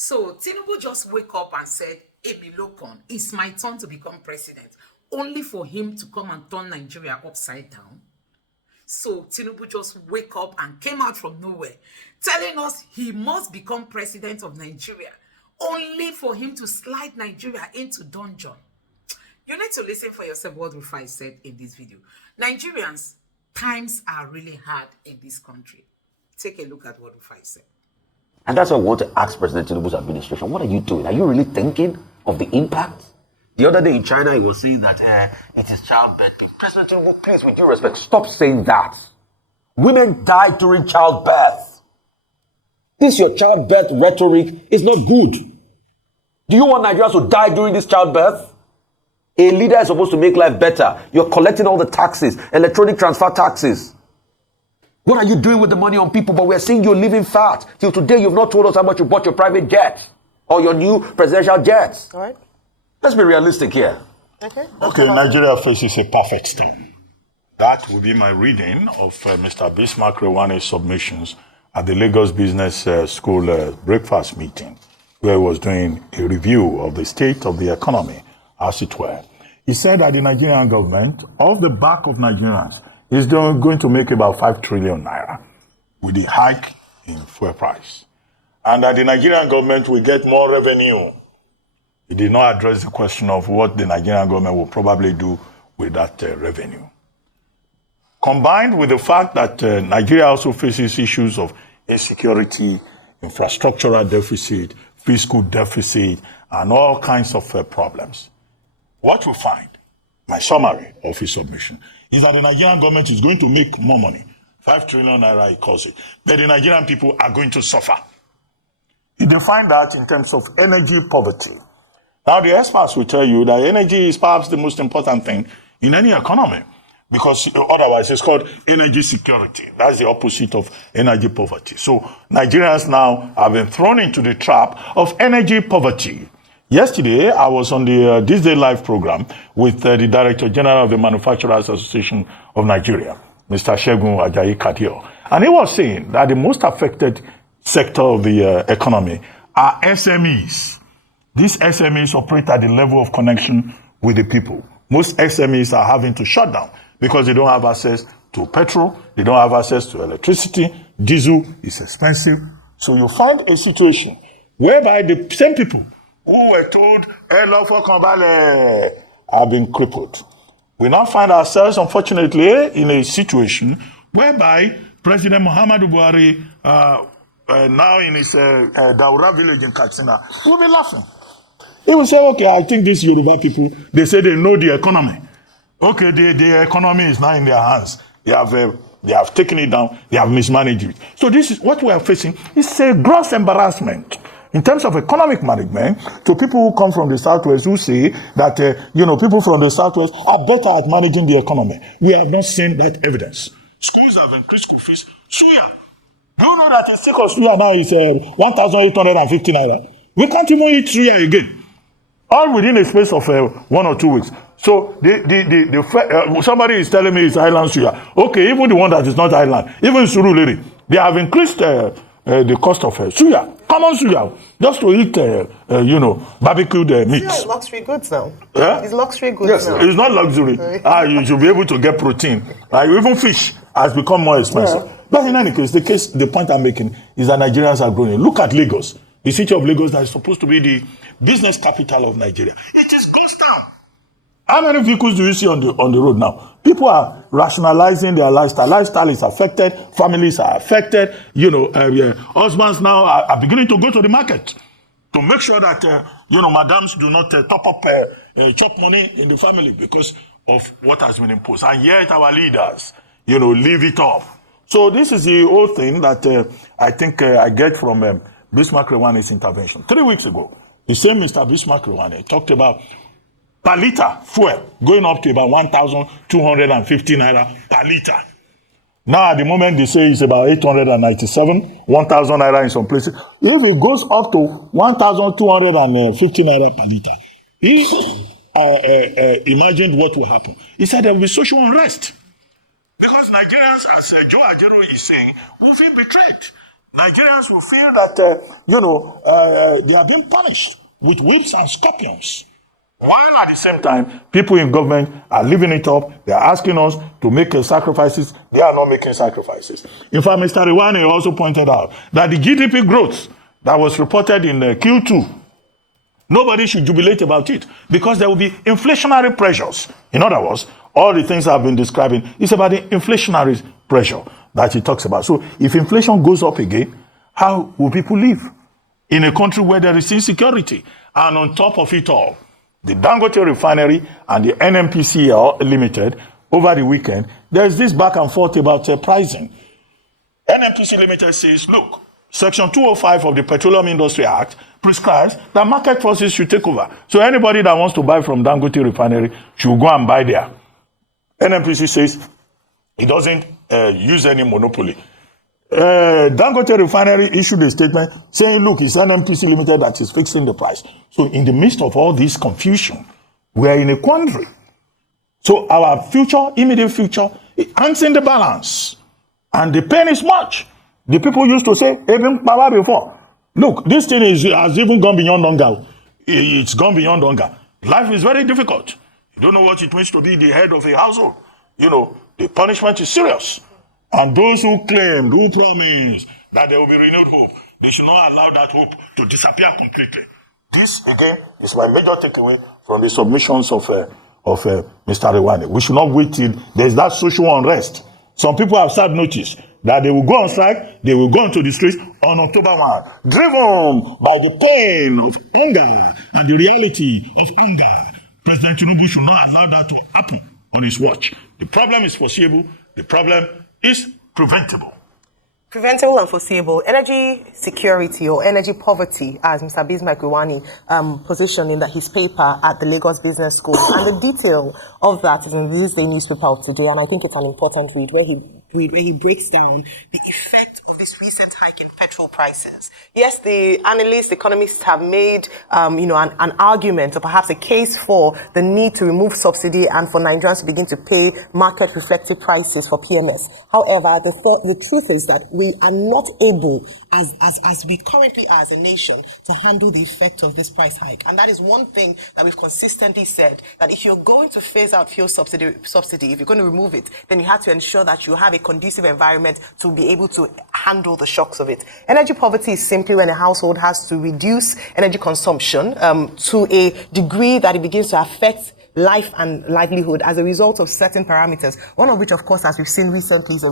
So Tinubu just wake up and said, Ebi Lokon, it's my turn to become president, only for him to come and turn Nigeria upside down. So Tinubu just wake up and came out from nowhere, telling us he must become president of Nigeria, only for him to slide Nigeria into dungeon. You need to listen for yourself what Rufai said in this video. Nigerians, times are really hard in this country. Take a look at what Rufai said. And that's why I want to ask President Tinubu's administration, what are you doing? Are you really thinking of the impact? The other day in China, he was saying that it is childbirth. President Tinubu, please, with due respect, stop saying that. Women die during childbirth. This your childbirth rhetoric is not good. Do you want Nigerians to die during this childbirth? A leader is supposed to make life better. You're collecting all the taxes, electronic transfer taxes. What are you doing with the money on people? But we're seeing you're living fat. Till today, you've not told us how much you bought your private jet or your new presidential jets. All right. Let's be realistic here. Okay, Nigeria faces a perfect storm. That will be my reading of Mr. Bismarck Rewane's submissions at the Lagos Business School breakfast meeting, where he was doing a review of the state of the economy, as it were. He said that the Nigerian government, off the back of Nigerians, is going to make about 5 trillion naira with the hike in fuel price. And that the Nigerian government will get more revenue. He did not address the question of what the Nigerian government will probably do with that revenue. Combined with the fact that Nigeria also faces issues of insecurity, infrastructural deficit, fiscal deficit, and all kinds of problems. What we find, my summary of his submission, is that the Nigerian government is going to make more money. 5 trillion naira, he calls it. But the Nigerian people are going to suffer. He defined that in terms of energy poverty. Now, the experts will tell you that energy is perhaps the most important thing in any economy, because otherwise it's called energy security. That's the opposite of energy poverty. So Nigerians now have been thrown into the trap of energy poverty. Yesterday, I was on the This Day Live program with the Director General of the Manufacturers Association of Nigeria, Mr. Segun Ajayi Kadio. And he was saying that the most affected sector of the economy are SMEs. These SMEs operate at the level of connection with the people. Most SMEs are having to shut down because they don't have access to petrol, they don't have access to electricity, diesel is expensive. So you find a situation whereby the same people who were told, have been crippled. We now find ourselves, unfortunately, in a situation whereby President Muhammadu Buhari, now in his Daura village in Katsina, will be laughing. He will say, okay, I think these Yoruba people, they say they know the economy. Okay, the economy is now in their hands. They have taken it down. They have mismanaged it. So this is what we are facing. It's a gross embarrassment in terms of economic management to people who come from the Southwest who say that, people from the Southwest are better at managing the economy. We have not seen that evidence. Schools have increased school fees. Suya. Do you know that a stick of suya now is 1,850 naira? We can't even eat suya again. All within a space of 1 or 2 weeks. So somebody is telling me it's island suya. Okay, even the one that is not island, even Surulere, they have increased the cost of suya, common suya, just to eat, barbecued meat. It's luxury goods now. Yeah? It's luxury goods now. It's not luxury. You should be able to get protein. Even fish has become more expensive. Yeah. But in any case, the point I'm making is that Nigerians are growing. Look at Lagos. The city of Lagos that is supposed to be the business capital of Nigeria. It is ghost town. How many vehicles do you see on the road now? People are rationalizing their lifestyle. Lifestyle is affected. Families are affected. Husbands now are beginning to go to the market to make sure that, madams do not top up chop money in the family because of what has been imposed. And yet our leaders, leave it off. So this is the whole thing that I think I get from Bismarck Rewane's intervention. 3 weeks ago, the same Mr. Bismarck Rewane talked about per liter fuel going up to about 1,250 naira per liter. Now, at the moment, they say it's about 897, 1,000 naira in some places. If it goes up to 1,250 naira per liter, he imagined what will happen. He said there will be social unrest. Because Nigerians, as Joe Ajero is saying, will feel betrayed. Nigerians will feel that, they are being punished with whips and scorpions. While at the same time, people in government are living it up. They are asking us to make sacrifices. They are not making sacrifices. In fact, Mr. Iwane also pointed out that the GDP growth that was reported in Q2, nobody should jubilate about it because there will be inflationary pressures. In other words, all the things I've been describing is about the inflationary pressure that he talks about. So if inflation goes up again, how will people live in a country where there is insecurity? And on top of it all, the Dangote refinery and the NNPC Limited, over the weekend, there's this back and forth about pricing. NNPC Limited says, look, Section 205 of the Petroleum Industry Act prescribes that market forces should take over. So anybody that wants to buy from Dangote refinery should go and buy there. NNPC says it doesn't use any monopoly. Dangote refinery issued a statement saying, look, it's NNPC Limited that is fixing the price. So in the midst of all this confusion, we are in a quandary. So our future, immediate future, hangs in the balance. And the pain is much. The people used to say, even power before. Look, this thing has even gone beyond hunger. It's gone beyond hunger. Life is very difficult. You don't know what it means to be the head of a household. The punishment is serious. And those who claimed, who promised that there will be renewed hope, they should not allow that hope to disappear completely. This, again, is my major takeaway from the submissions of Mr. Iwane. We should not wait till there's that social unrest. Some people have started notice that they will go on strike, they will go into the streets on October 1, driven by the pain of hunger and the reality of hunger. President Tinubu should not allow that to happen on his watch. The problem is foreseeable. The problem is preventable. Preventable and foreseeable. Energy security or energy poverty, as Mr. Bismarck Iwane positioned in his paper at the Lagos Business School. And the detail of that is in this day newspaper of today, and I think it's an important read where he breaks down the effect of this recent hike in petrol prices. Yes, the analysts, the economists have made, an argument or perhaps a case for the need to remove subsidy and for Nigerians to begin to pay market-reflective prices for PMS. However, the truth is that we are not able, as we currently are as a nation, to handle the effect of this price hike. And that is one thing that we've consistently said, that if you're going to phase out fuel subsidy, if you're going to remove it, then you have to ensure that you have a conducive environment to be able to handle the shocks of it. Energy poverty is simply when a household has to reduce energy consumption to a degree that it begins to affect life and livelihood as a result of certain parameters, one of which, of course, as we've seen recently, is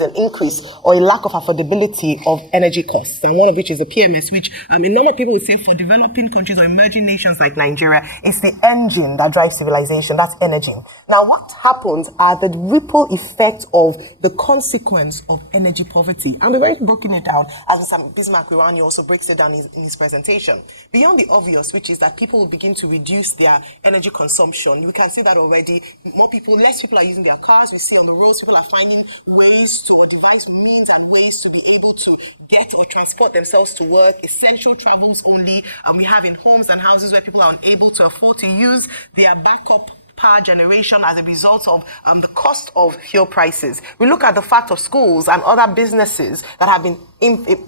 an increase or a lack of affordability of energy costs, and one of which is the PMS, which a number of people would say for developing countries or emerging nations like Nigeria, it's the engine that drives civilization, that's energy. Now, what happens are the ripple effects of the consequence of energy poverty, and we've already broken it down, as Mr. Bismarck Iwane also breaks it down in his presentation. Beyond the obvious, which is that people will begin to reduce their energy consumption. We can see that already. Less people are using their cars. We see on the roads, people are finding ways to, or devise means and ways to be able to get or transport themselves to work, essential travels only. And we have in homes and houses where people are unable to afford to use their backup power generation as a result of the cost of fuel prices. We look at the fact of schools and other businesses that have been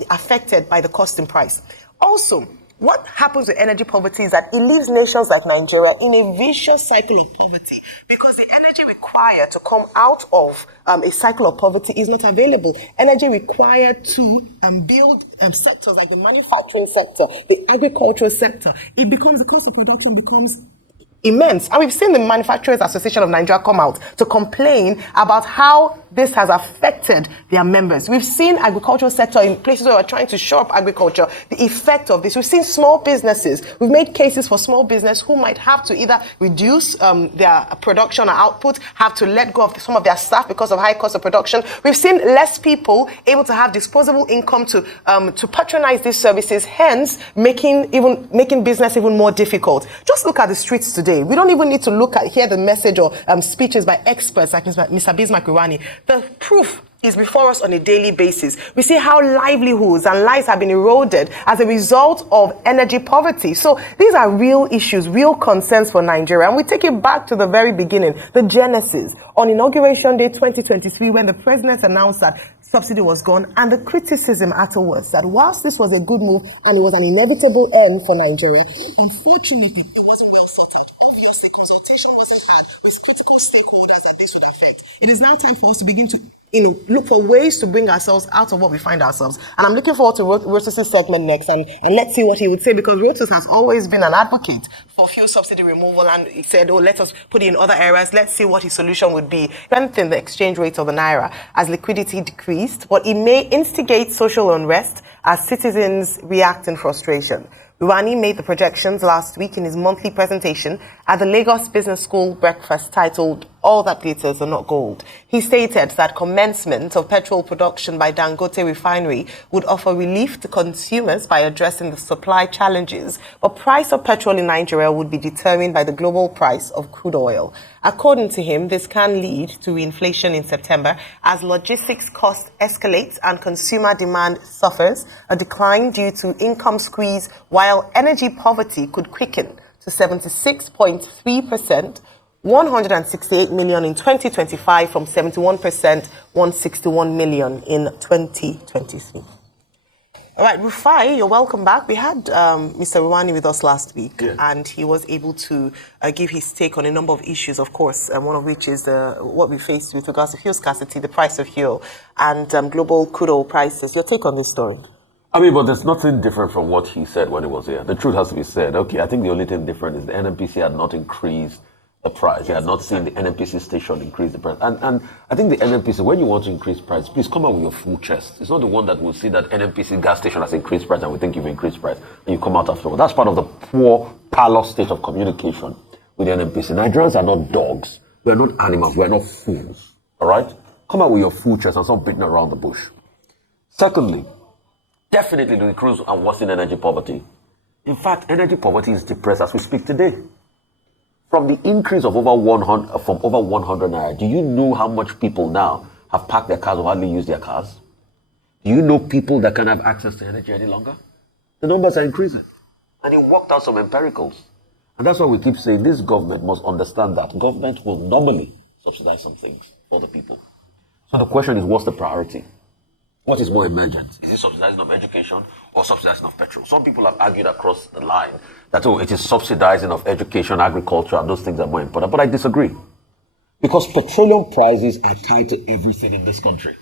affected by the cost in price. Also, what happens with energy poverty is that it leaves nations like Nigeria in a vicious cycle of poverty because the energy required to come out of a cycle of poverty is not available. Energy required to build sectors like the manufacturing sector, the agricultural sector, the cost of production becomes immense. And we've seen the Manufacturers Association of Nigeria come out to complain about how this has affected their members. We've seen agricultural sector in places where we're trying to shore up agriculture, the effect of this. We've seen small businesses. We've made cases for small business who might have to either reduce their production or output, have to let go of some of their staff because of high cost of production. We've seen less people able to have disposable income to patronize these services, hence making business even more difficult. Just look at the streets today. We don't even need to hear the message or speeches by experts like Mr. Bismarck Iwane. The proof is before us on a daily basis. We see how livelihoods and lives have been eroded as a result of energy poverty. So these are real issues, real concerns for Nigeria. And we take it back to the very beginning, the genesis, on Inauguration Day 2023, when the president announced that subsidy was gone, and the criticism afterwards that whilst this was a good move and it was an inevitable end for Nigeria, unfortunately, it wasn't well thought out. Obviously, consultation wasn't had with critical stakeholders that this would affect. It is now time for us to begin to look for ways to bring ourselves out of what we find ourselves. And I'm looking forward to Rotus's segment next, and let's see what he would say, because Rotus has always been an advocate for fuel subsidy removal, and he said, oh, let us put it in other areas. Let's see what his solution would be. Strengthen the exchange rate of the naira as liquidity decreased, but it may instigate social unrest as citizens react in frustration. Rani made the projections last week in his monthly presentation at the Lagos Business School breakfast titled All That Glitters Are Not Gold. He stated that commencement of petrol production by Dangote Refinery would offer relief to consumers by addressing the supply challenges, but price of petrol in Nigeria would be determined by the global price of crude oil. According to him, this can lead to inflation in September as logistics costs escalate and consumer demand suffers a decline due to income squeeze, while energy poverty could quicken to 76.3%, 168 million in 2025 from 71%, 161 million in 2023. All right, Rufai, you're welcome back. We had Mr. Rwani with us last week, and he was able to give his take on a number of issues, of course, one of which is what we face with regards to fuel scarcity, the price of fuel, and global crude oil prices. Your take on this story? I mean, but there's nothing different from what he said when he was here. The truth has to be said. Okay, I think the only thing different is the NNPC had not increased the price. You had not seen the NNPC station increase the price. And I think the NNPC, when you want to increase price, please come out with your full chest. It's not the one that will see that NNPC gas station has increased price and we think you've increased price and you come out afterwards. That's part of the poor parlor state of communication with the NNPC. Nigerians are not dogs. We're not animals. We're not fools. All right? Come out with your full chest and stop beating around the bush. Secondly, definitely to increase and worsen energy poverty. In fact, energy poverty is depressed as we speak today. From the increase of over 100 naira, do you know how much people now have parked their cars or hardly use their cars? Do you know people that can't have access to energy any longer? The numbers are increasing. And it worked out some empiricals. And that's why we keep saying this government must understand that government will normally subsidize some things for the people. So the question is, what's the priority? What is more emergent? Is it subsidizing of education or subsidizing of petrol? Some people have argued across the line that, it is subsidizing of education, agriculture, and those things are more important. But I disagree. Because petroleum prices are tied to everything in this country.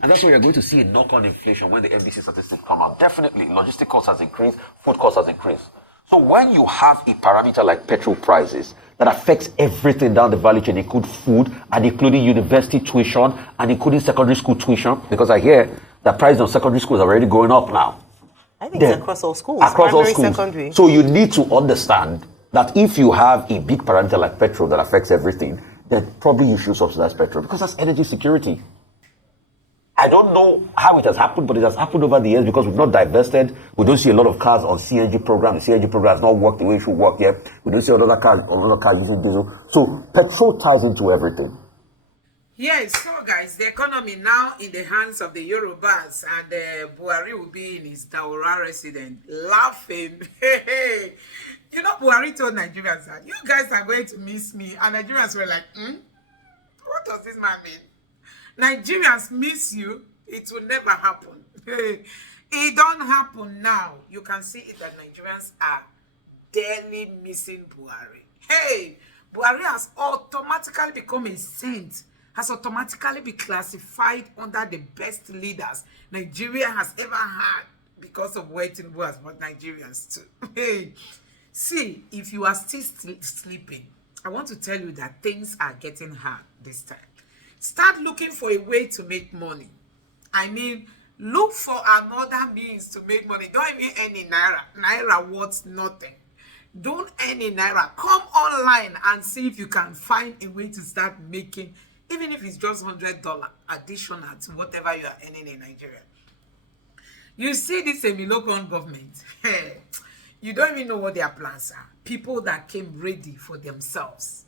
And that's why you're going to see a knock-on inflation when the NBC statistics come out. Definitely, logistic costs has increased, food costs has increased. So when you have a parameter like petrol prices that affects everything down the value chain, including food and including university tuition and including secondary school tuition, because I hear that prices of secondary schools are already going up now. I think it's across all schools. Across all schools. Secondary. So you need to understand that if you have a big parameter like petrol that affects everything, then probably you should subsidize petrol because that's energy security. I don't know how it has happened, but it has happened over the years because we've not divested. We don't see a lot of cars on CNG program. The CNG program has not worked the way it should work yet. We don't see a lot of cars using diesel. So petrol ties into everything. Yes, so guys, the economy now in the hands of the Yorubas, and Buhari will be in his Daura residence laughing. You know, Buhari told Nigerians that you guys are going to miss me, and Nigerians were like, what does this man mean? Nigerians miss you, it will never happen. It don't happen now. You can see it that Nigerians are daily missing Buhari. Hey, Buhari has automatically become a saint, has automatically been classified under the best leaders Nigeria has ever had because of what Tinubu has brought Nigerians to. Hey, see, if you are still sleeping, I want to tell you that things are getting hard this time. Start looking for a way to make money. I mean, look for another means to make money. Don't even earn in Naira. Naira worth nothing. Don't earn in Naira. Come online and see if you can find a way to start making, even if it's just $100 additional to whatever you are earning in Nigeria. You see this semi-local government. You don't even know what their plans are. People that came ready for themselves.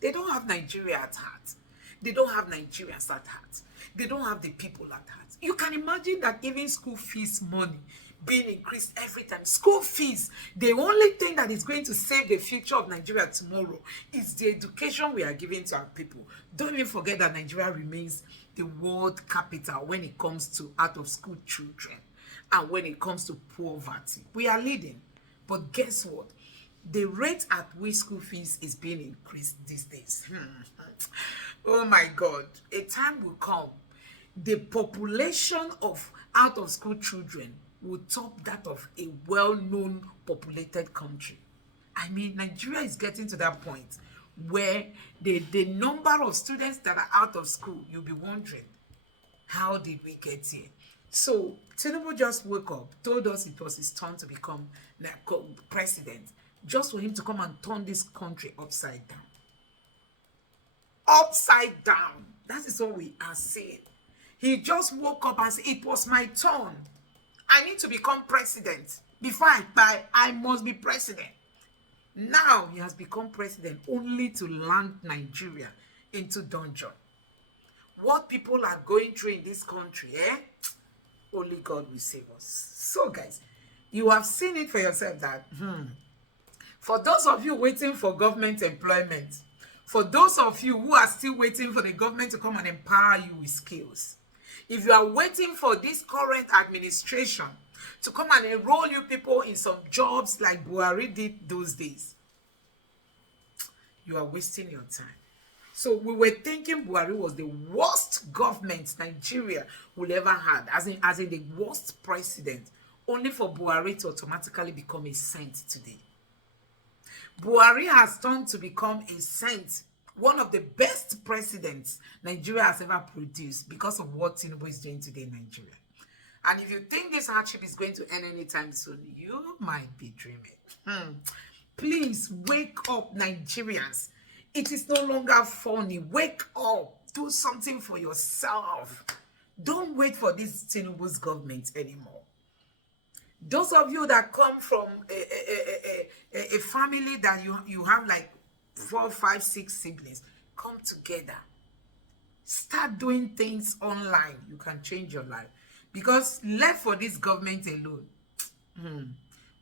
They don't have Nigeria at heart. They don't have Nigerians at heart. They don't have the people at heart. You can imagine that even school fees money being increased every time. School fees, the only thing that is going to save the future of Nigeria tomorrow is the education we are giving to our people. Don't even forget that Nigeria remains the world capital when it comes to out-of-school children and when it comes to poverty. We are leading. But guess what? The rate at which school fees is being increased these days. Oh my God. A time will come. The population of out-of-school children will top that of a well-known populated country. I mean, Nigeria is getting to that point where the number of students that are out of school, you'll be wondering, how did we get here? So Tinubu just woke up, told us it was his turn to become president, just for him to come and turn this country upside down. Upside down. That is what we are saying. He just woke up and said, it was my turn. I need to become president. Before I die, I must be president. Now he has become president only to land Nigeria into dungeon. What people are going through in this country, only God will save us. So guys, you have seen it for yourself that for those of you waiting for government employment, for those of you who are still waiting for the government to come and empower you with skills, if you are waiting for this current administration to come and enroll you people in some jobs like Buhari did those days, you are wasting your time. So we were thinking Buhari was the worst government Nigeria will ever had, as in the worst president, only for Buhari to automatically become a saint today. Buhari has turned to become a saint, one of the best presidents Nigeria has ever produced because of what Tinubu is doing today in Nigeria. And if you think this hardship is going to end anytime soon, you might be dreaming. Please wake up, Nigerians. It is no longer funny. Wake up. Do something for yourself. Don't wait for this Tinubu's government anymore. Those of you that come from a family that you have like 4, 5, 6 siblings, come together. Start doing things online. You can change your life. Because left for this government alone,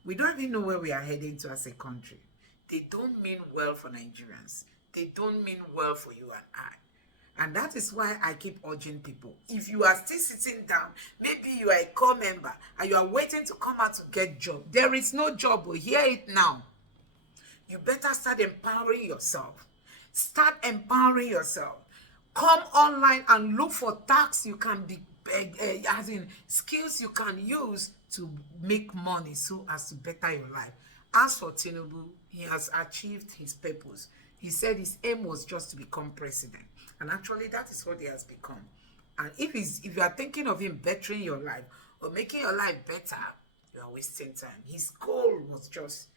we don't even know where we are heading to as a country. They don't mean well for Nigerians. They don't mean well for you and I. And that is why I keep urging people. If you are still sitting down, maybe you are a core member and you are waiting to come out to get job. There is no job. We'll hear it now. You better start empowering yourself. Start empowering yourself. Come online and look for tasks you can be, as in skills you can use to make money so as to better your life. As for Tinubu, he has achieved his purpose. He said his aim was just to become president. And actually, that is what he has become. And if you are thinking of him bettering your life or making your life better, you are wasting time. His goal was just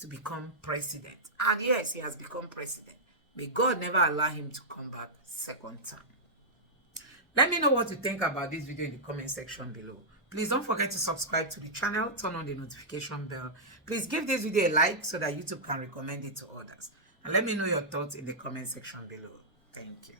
to become president. And yes, he has become president. May God never allow him to come back second time. Let me know what you think about this video in the comment section below. Please don't forget to subscribe to the channel, turn on the notification bell. Please give this video a like so that YouTube can recommend it to others. And let me know your thoughts in the comment section below. Thank you.